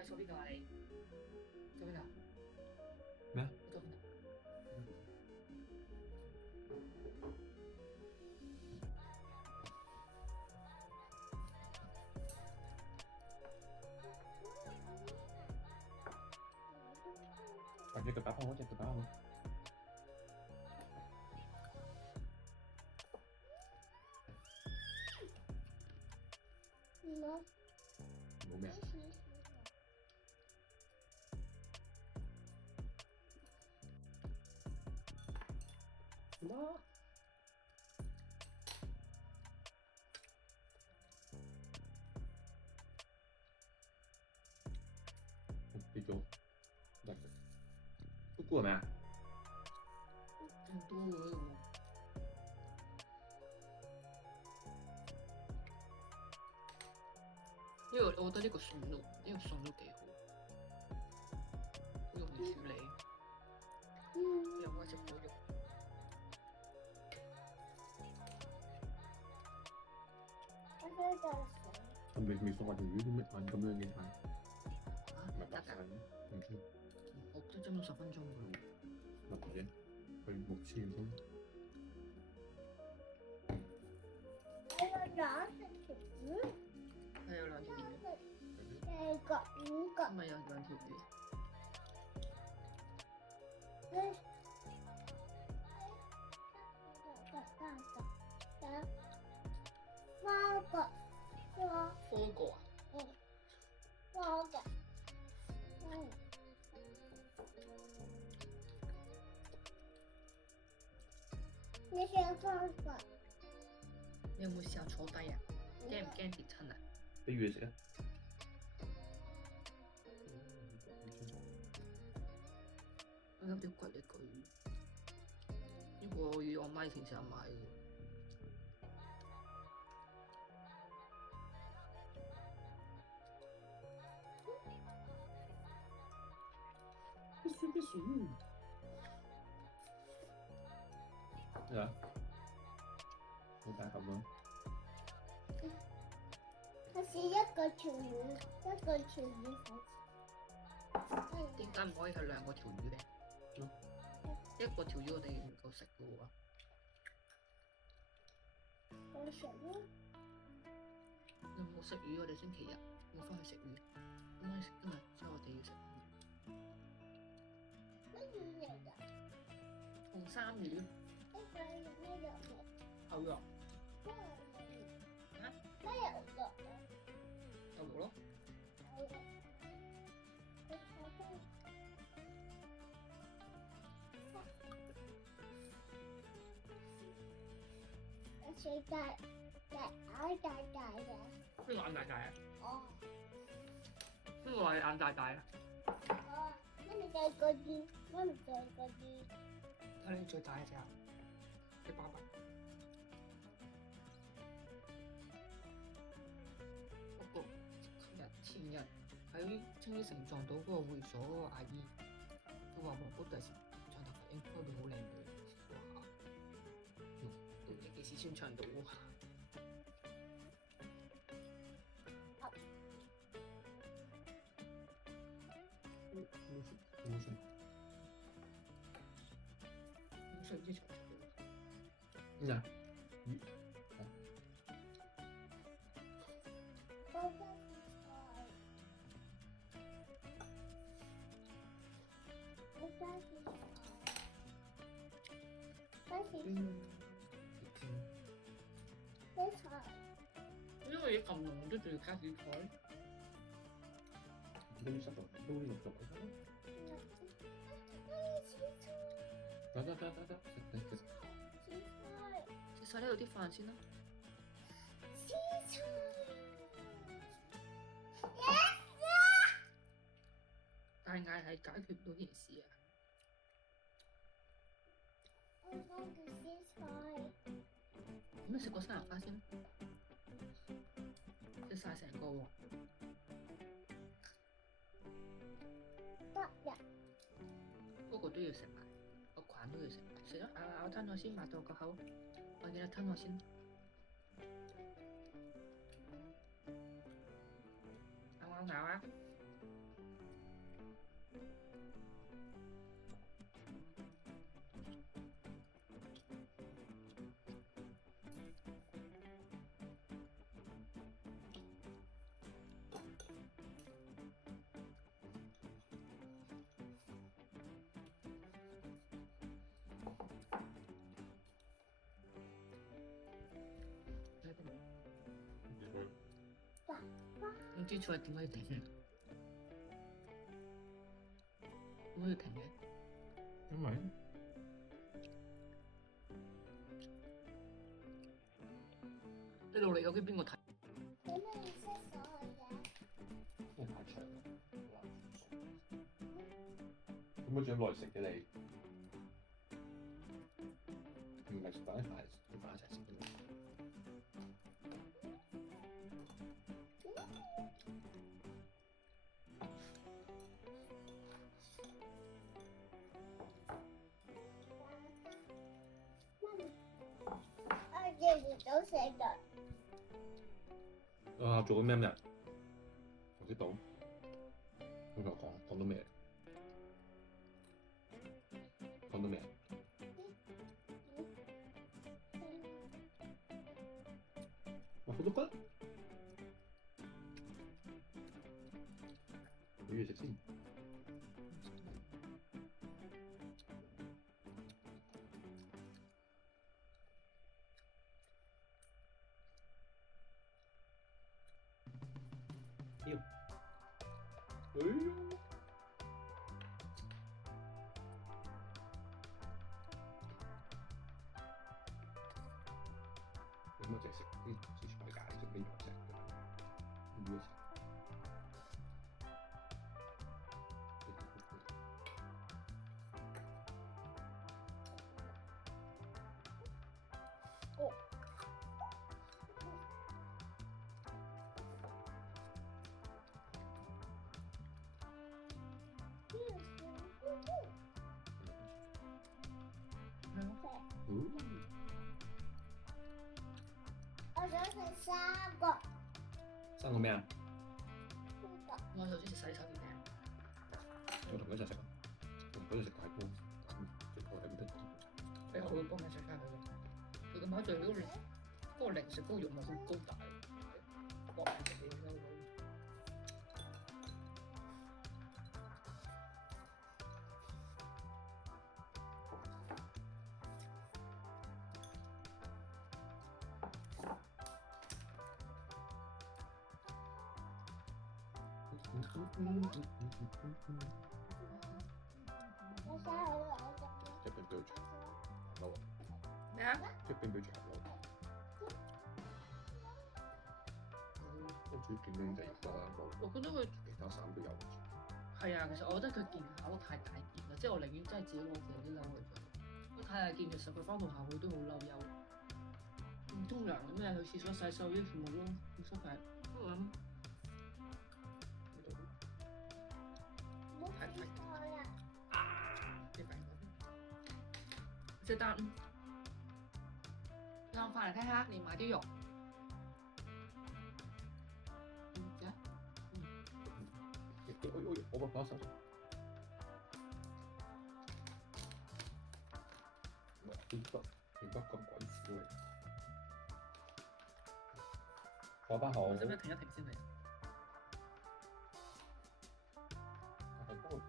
你做邊度啊？你做邊度？咩？我做邊度？隻腳打開，隻腳打開。冇咩？乜？跌咗。姑姑係咩啊？很多喎。因為我覺得呢個餸都幾好，好容易處理，又可以食到肉。咁未送我條魚點乜咁樣嘅飯？唔係白晒咩？唔知。我都蒸咗10分鐘㗎啦。乜嘢？佢6千蚊。係有兩條魚。咪有兩條魚？4個啊？你想放個？你有冇試下坐低啊？驚唔驚跌親啊？俾魚你食啊！我有啲貴呢個魚，呢個魚我媽以前成日買嘅。必須。咩啊？你大咁樣？它是一個條魚，一個條魚好似。點解唔可以係2個條魚嘅？一個條魚我哋唔夠食嘅喎。我食咯。你冇食魚，我哋星期日要翻去食魚。今日所以我哋要食魚。乜魚嚟㗎？紅衫魚。呢個係咩肉嚟？牛肉。咩肉嚟？牛肉咯。最大眼大大嘅。邊個眼大大啊？哦。邊個話你眼大大啊？哦，媽咪大個啲，媽咪大個啲。睇你最大嘅隻啊！你爸爸。不過前日喺青衣城撞到嗰個會所嗰個阿姨，佢話黃姑第時長頭髮應該會好靚女。哇！都唔知幾時先長到喎。冇水。冇水之長長到。咩啊？魚。因為咁濃都仲要加紫菜。都要濕度，都要肉度。得，食晒呢度啲飯先啦。大嗌係解決唔到件事啊！咁你食個生日花先，食晒成個喎。得呀。嗰個都要食埋，個菌都要食埋。食咗咬吞我先，抹到個口。我記得吞我先。咬啊！知錯點可以停嘅？點可以停嘅？因為你落嚟究竟邊個睇？點解要熄咗佢嘅？因為太長啦，好難傳送。咁咪仲要耐食嘅你？唔係等一排，要擺一齊食嘅咩？我日日都食嘅。啊，做緊咩咁日？唔知道。咁就講到咩？講到咩？哇，好多骨！有嘢食先。哎呦！哎呦！有乜嘢食？之前我哋揀咗邊樣食嘅？呢個食。我想食三個。生個咩啊？我頭先食洗手邊嘅，我同佢一齊食啊！同佢一齊食大煲，食過係唔得。俾我幫你食翻佢咯。佢咁啱最嗰個零食嗰個肉咪好高大，搏命食嘢咯。我想好兩個。一邊對住攞，咩啊？一邊對住攞。跟住點樣就要攞一個，我覺得佢其他衫都有。係啊，其實我覺得佢件考得太大件啦，即係我寧願真係自己攞自己啲褸嚟着。佢太大件，其實佢翻到校佢都好嬲憂。唔沖涼咁樣去廁所洗手啲全部都濕晒。我諗冇睇開啊！你快啲，即係得。讓我翻嚟睇下，你買啲肉。我個把手。點解咁鬼苦嚟？坐翻好。我使唔使停一停先嚟？係不過唔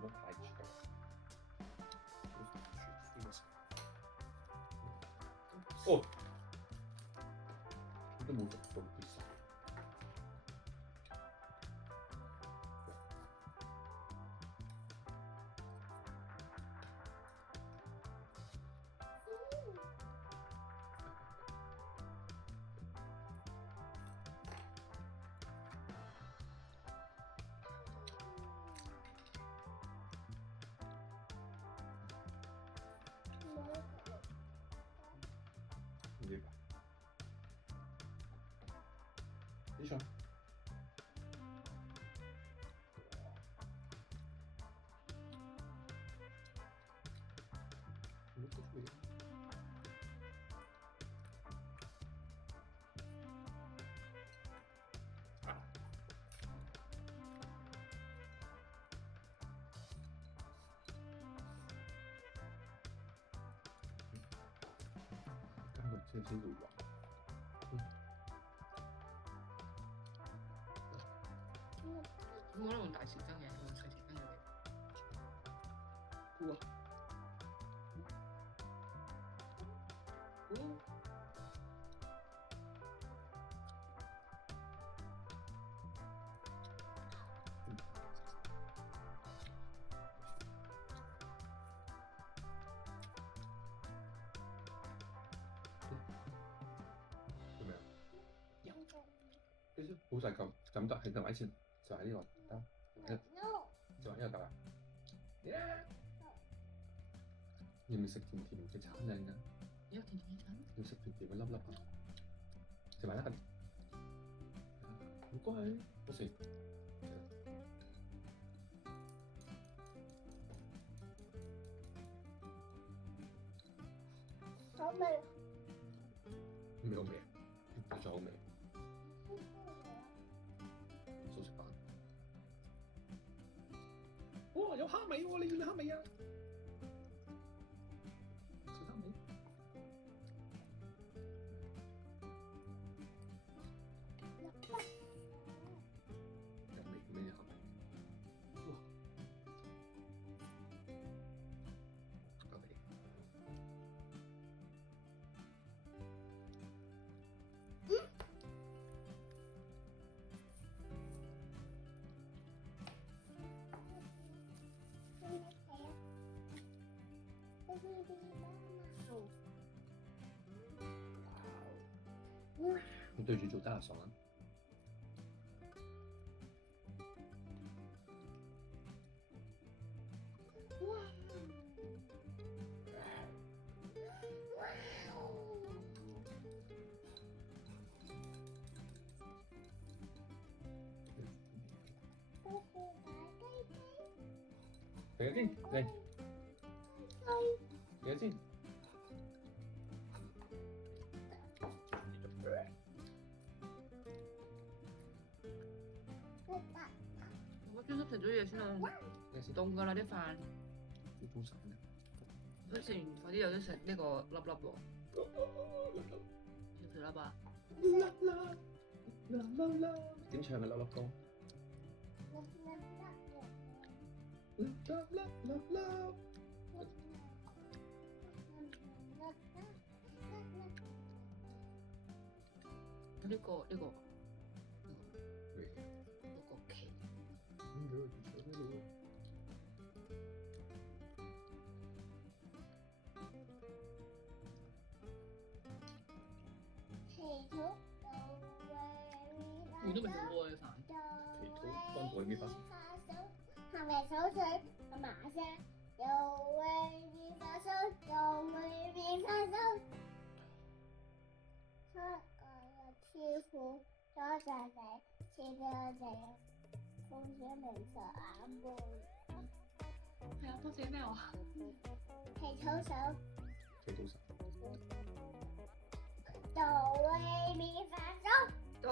好太長。哦，都冇食到啲晒。你上。先會滑。咁我都用大匙羹嘅，用細匙羹嘅。哇！其實好細嚿，咁得係就喺前，就喺呢個得， No，就喺呢個得啦。要唔要食甜甜嘅橙靚㗎？有甜甜橙。要食甜甜嘅粒粒啊！食埋一粒。唔該，好食。好味。咩好味啊？有咗好味。素食版。哇！有蝦味喎！你要蝦味啊？食蝦味。有味咩嘢蝦味？哇！夠味。你對住做得下爽啊！食咗先，嚟，食咗先。我專心食咗嘢先咯，凍㗎啦啲飯。好神啊！咁食完快啲有得食呢個粒粒喎。要食粒吧？點唱嘅粒粒歌？呢個喂，個旗。我都未食過嘅飯。祈禱幫我咩發生？係咪手水馬聲？又會變發生，又會變發生。黑暗嘅天父，多謝你賜俾我哋風水明神眼背。係啊，多謝咩話？祈禱手。祈禱神。哆來咪發嗦，哆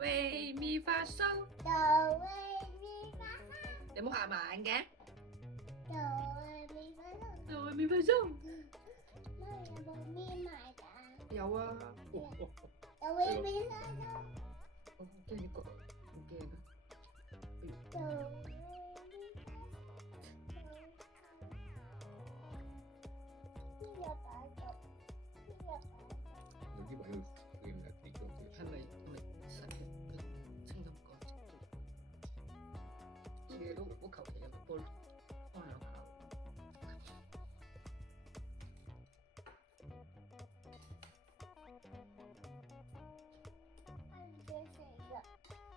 來咪發嗦，哆來咪發嗦，你冇下眼嘅？哆來咪發嗦，哆來咪發嗦。媽咪有冇咪埋㗎？有啊。哆來咪發嗦，我跟住個唔記得。哆來咪發嗦，呢個打咗，呢個打咗。有啲位要應該跌咗嘅。係咪實嘅？清咁乾淨。自己都好求其有個煲放兩下。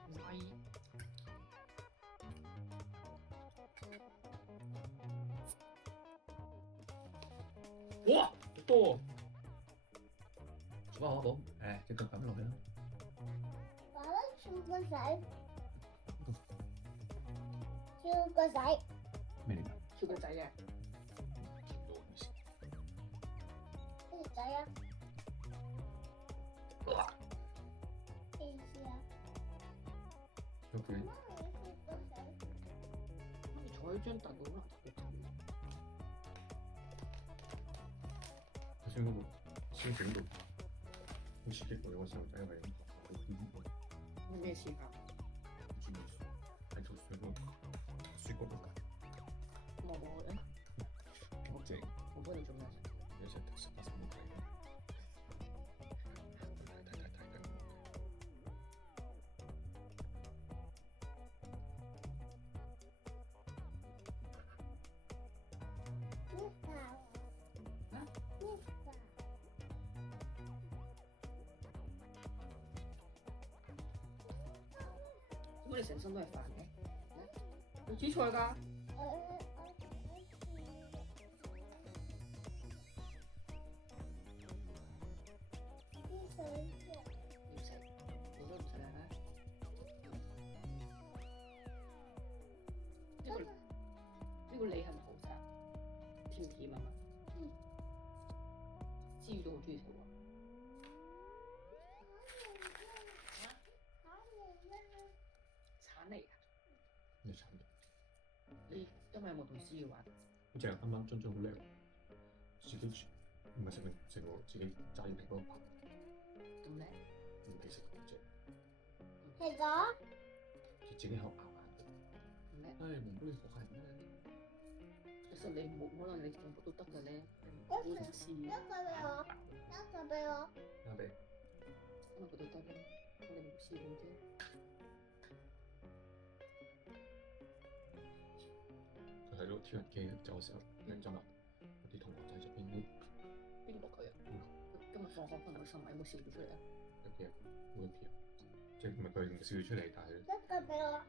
唔可以。哇！好多啊！做乜好好？誒，繼續咁落去啦。把它燒個仔，燒個仔，咩嚟㗎？跳個仔嘅。呢個仔啊，哇！咩意思啊？ OK。媽咪燒個仔，坐喺張凳好難坐。頭先嗰個先整到好刺激喎！有個細路仔係咁爬去邊度？咩事啊？唔知咩樹，喺條水嗰個雪嗰度㗎。冇嘅。好正！我幫你做咩？有時食發生冇計。你成身都係飯嘅？你煮菜㗎？要食，我都唔食啦。呢個梨係咪好食？甜甜啊嘛。知魚都好中意食喎。橙嚟啊！咩產品？你今日有冇同思瑤玩？好似係啱啱津津好叻，自己煮，唔係食我自己炸完嚟嗰個拍，咁叻？唔係食嗰隻，係咗。自己學咬眼。唔叻。唉，蒙古你學係咩？其實你冇可能你全部都得嘅咧，一個俾我，一個俾我。啱俾。可能佢都得咧，我哋冇試過啫。佢喺度跳人機走嘅時候，兩針啊！啲同學仔就邊邊個佢啊？今日放學可能佢心有冇笑到出嚟啊？一嘢會片，即係唔係佢唔笑出嚟，但係一個俾我。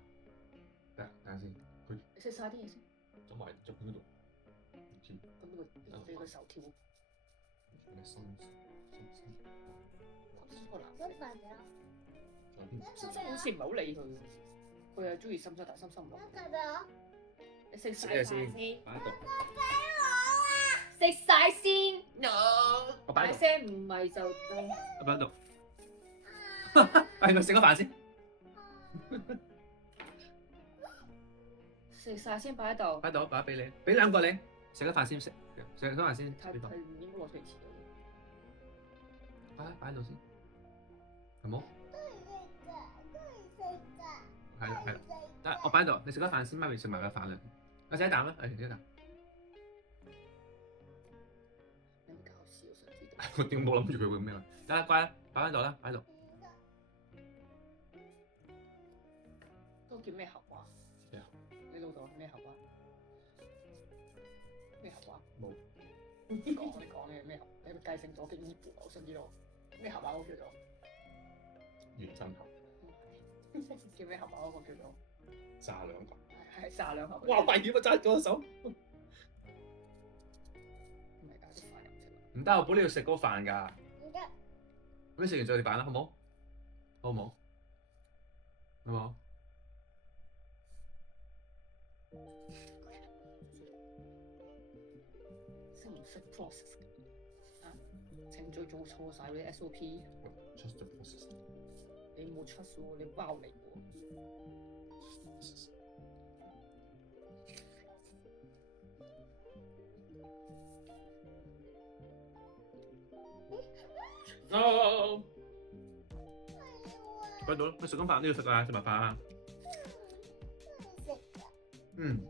等下先，佢你食晒啲嘢先，走埋側邊嗰度，唔知咁呢個俾佢手跳，咩心個男一個俾我。仲有邊？心心好似唔係好理佢，佢又中意心心，但心心唔落。一個俾我。你食晒咩先，先？擺喺度。食晒先。我擺喺度。大聲唔係就得。我擺喺度。係咪食個飯先？食晒先擺喺度。擺喺度，擺俾你，俾兩個你，食個飯先食，食個飯先。係唔應該攞出嚟遲擺喺度先，係冇？係啦係啦，得我擺喺度，你食個飯先，媽咪食埋個飯啦。我食一啖啦，食一啖。有冇搞笑？我想知道。我點冇諗住佢會咩啊？得啦，乖啦，擺喺度啦，擺喺度。嗰個叫咩盒啊？咩啊？你老豆係咩盒啊？咩盒啊？冇。你講嘅咩盒？你咪繼承咗嘅衣服，我想知道咩盒啊？嗰個叫做原真盒。叫咩盒啊？嗰個叫做炸兩個。係炸兩盒。哇！危險啊！揸咗手。唔係搞啲飯入食。唔得，我保你要食嗰個飯㗎。唔得。咁你食完再食飯啦，好冇？好冇？好冇？識唔識 process 啊？程序做錯晒嗰啲 SOP。Trust the process。你冇 trust 喎，你包嚟喎。哦。擺到啦，你食緊飯都要食啊，食埋飯啊。嗯。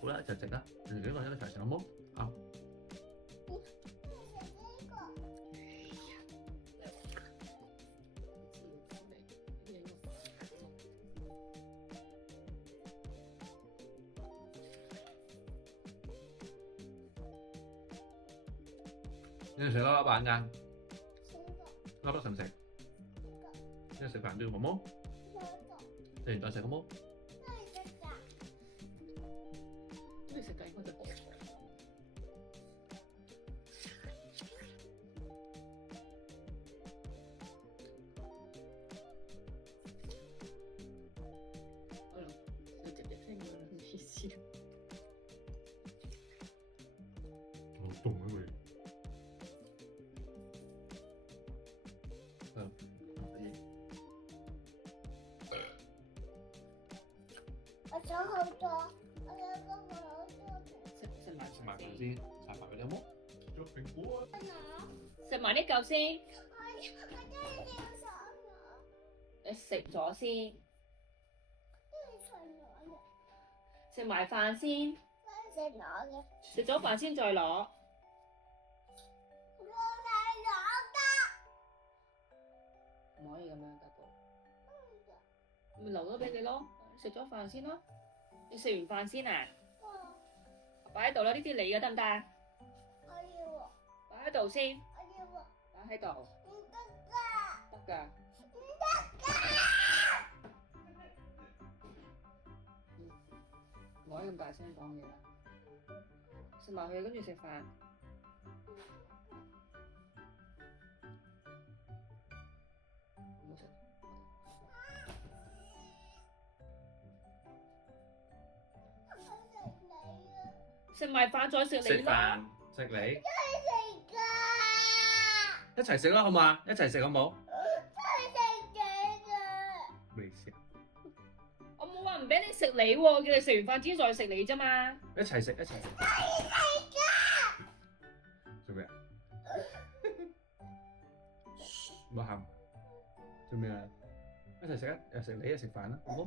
好啦，一齊食啦，你幾個人一齊食好冇？好。你哋食啦，飯㗎。啱得食唔食？一齊食飯都要好冇？食完再食好冇？你食緊應該就過咗。可能佢直接聽佢嘅意思。好凍啊佢。我想好多，我有個好多嘅。食埋食埋飯先，晒飯俾你好冇？仲有蘋果啊！食埋呢嚿先，我真係要想我，你食咗先，都係想我嘅，食埋飯先，都係想我嘅，食咗飯先再攞。我係攞唔可以咁樣得到，咪留咗俾你咯。食咗飯先咯，你食完飯先啊？㗎，擺喺度啦，呢啲你嘅得唔得啊？我要喎，擺喺度先，我要喎，擺喺度，唔得㗎，得㗎。唔得㗎。咁大聲講嘢啦？食埋佢跟住食飯。唔好食。食埋飯再食食你啦。飯食你。一齊食啦，好嘛？一齊食好冇？咩意思啊？我冇話唔俾你食你喎，叫你食完飯先再食你啫嘛。一齊食，一齊食。做咩啊？唔好喊。做咩啊？一齊食啊！又食你，又食飯啦，好冇？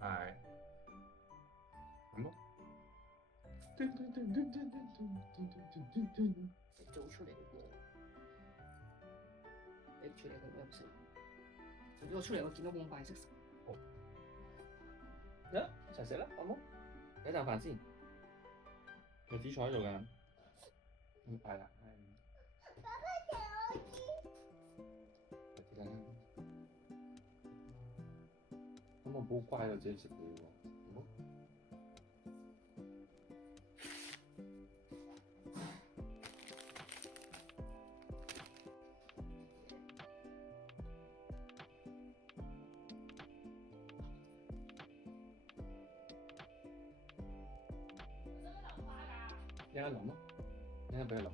係。咁咯。食早出嚟嘅喎，你唔出嚟佢咩唔食？總之我出嚟我見到咁快識食。嚟一齊食啦，好冇？食一啖飯先。個紫菜喺度㗎。係啦，係。咁我好乖咯，自己食嘢喎，好冇？一陣淋咯，一陣俾佢淋。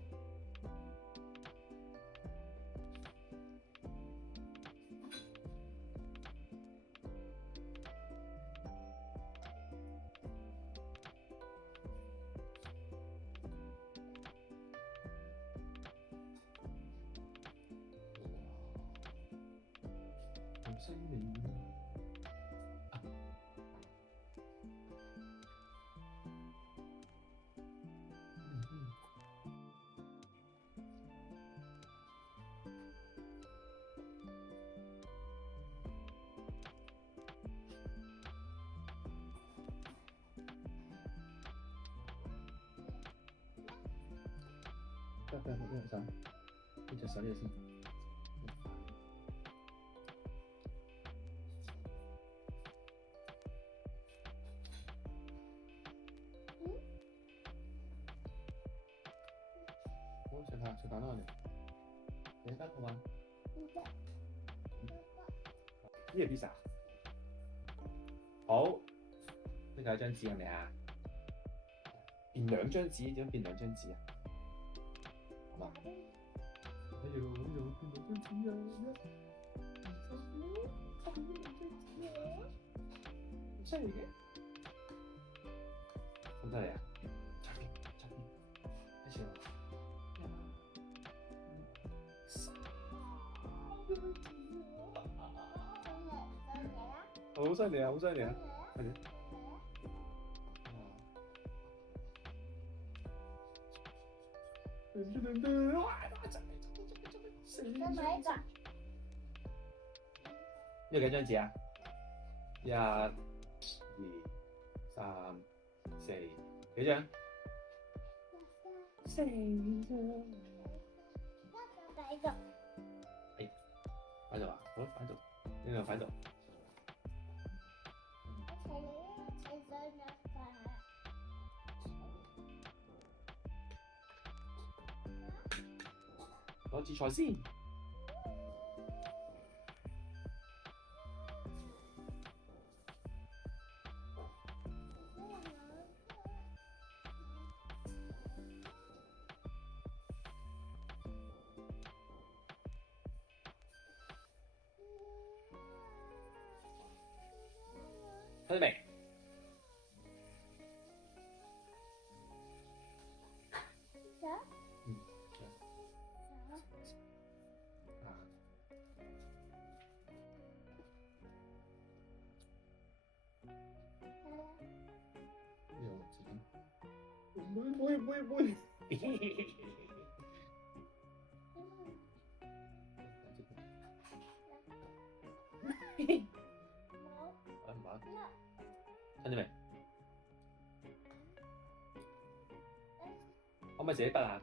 好犀利啊！不要，呢隻手，呢隻手先。好，食飯啦我哋。你得好嘛？呢個 pizza。好，呢個有張紙係咪啊？變兩張紙，點樣變兩張紙啊？好嘛？哎呦，變兩張紙啊！犀利嘅，咁犀利啊！側邊，一齊啦！好犀利啊！好犀利啊！快啲！哇！呢個幾張紙啊？一、二、三、四，幾張？四張。擺度啊！好，擺度。呢個擺度。攞紫菜先。睇到未？妹。睇到未？可唔可以自己筆啊？